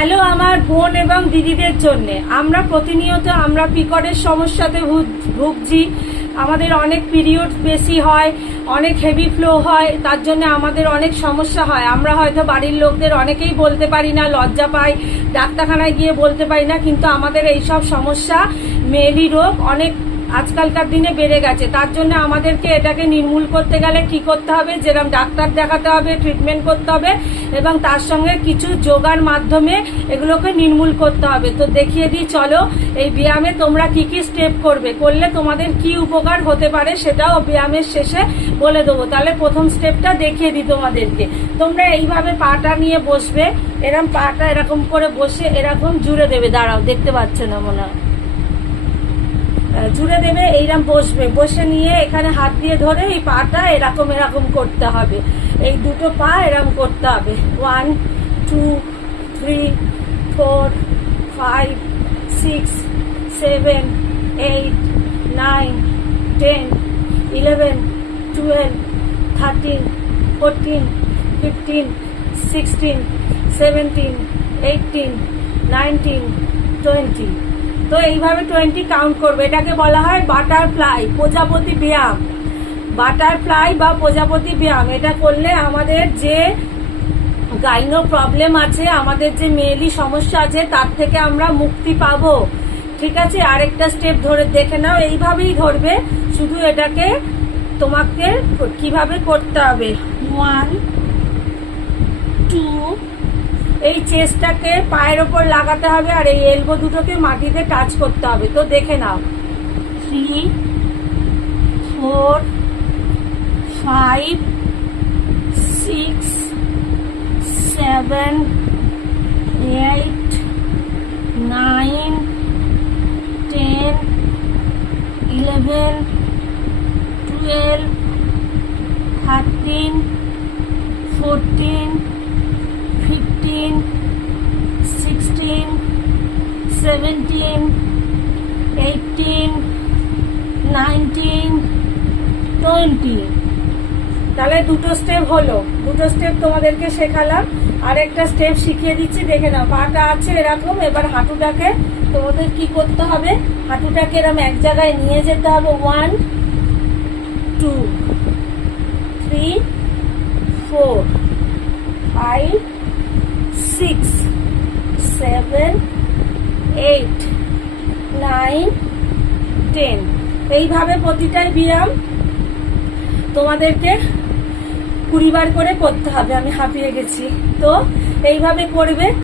Hello আমার বোন এবং দিদিদের জন্য আমরা প্রতিনিয়ত আমরা পিকরের সমস্যাতে ভুগছি। আমাদের অনেক পিরিয়ড বেশি হয়, অনেক হেভি ফ্লো হয়, তার জন্য আমাদের অনেক সমস্যা হয়। আমরা হয়তো বাড়ির লোকদের অনেকেই বলতে পারি না, লজ্জা পাই, ডাক্তারখানায় গিয়ে বলতে পারি না, কিন্তু আমাদের এইসব সমস্যা মেয়েলি রোগ অনেক আজকালকার দিনে বেড়ে গেছে। তার জন্য আমাদেরকে এটাকে নির্মূল করতে গেলে কি করতে হবে, যেরকম ডাক্তার দেখাতে হবে, ট্রিটমেন্ট করতে হবে এবং তার সঙ্গে কিছু যোগার মাধ্যমে এগুলোকে নির্মূল করতে হবে। তো দেখিয়ে দিই চলো, এই ব্যায়ামে তোমরা কি কি স্টেপ করলে তোমাদের কি উপকার হতে পারে সেটাও ব্যায়ামের শেষে বলে দেবো। তাহলে প্রথম স্টেপটা দেখিয়ে দিই তোমাদেরকে। তোমরা এইভাবে পাটা নিয়ে বসবে, এরকম পাটা এরকম করে বসে এরকম জুড়ে দেবে। দাঁড়াও, দেখতে পাচ্ছ না মনে হয়, জুড়ে দেবে, এইরকম বসবে, বসে নিয়ে এখানে হাত দিয়ে ধরে এই পাটা এরকম এরকম করতে হবে। এই দুটো পা এরকম করতে হবে। 1 2 3 4 5 6 7 8 9 10 11 12 13 14 15 16 17 18 19 20। তো এইভাবে 20 কাউন্ট করবে। এটাকে বলা হয় বাটারফ্লাই, প্রজাপতি ব্যায়াম। বাটারফ্লাই বা প্রজাপতি ব্যায়াম এটা করলে আমাদের যে গাইনো প্রবলেম আছে, আমাদের যে মেয়েলি সমস্যা আছে, তার থেকে আমরা মুক্তি পাবো। ঠিক আছে, আরেকটা স্টেপ ধরে দেখে নাও। এইভাবেই ধরবে, শুধু এটাকে তোমাকে কিভাবে করতে হবে। 1 2, এই চেস্টটাকে পায়ের ওপর লাগাতে হবে আর এই এলবো দুটোকে মাটিতে টাচ করতে হবে। তো দেখে নাও। 3 4 5 6 7 8 9 10 11 12 13 14 15 16 17 18 19 20। তাহলে দুটো স্টেপ হলো, দুটো স্টেপ তোমাদেরকে শেখালাম। আর একটা স্টেপ শিখিয়ে দিচ্ছি, দেখে নাও। পাটা আছে এরকম, এবার হাঁটুটাকে তোমাদের কি করতে হবে, হাঁটুটাকে এরকম এক জায়গায় নিয়ে যেতে হবে। 1 2 3 4 5 6 7 8 9 10। এইভাবে প্রতিটাই ব্যায়াম তোমাদেরকে 20 বার করে করতে হবে। আমি হাঁপিয়ে গেছি। তো এইভাবে করবে।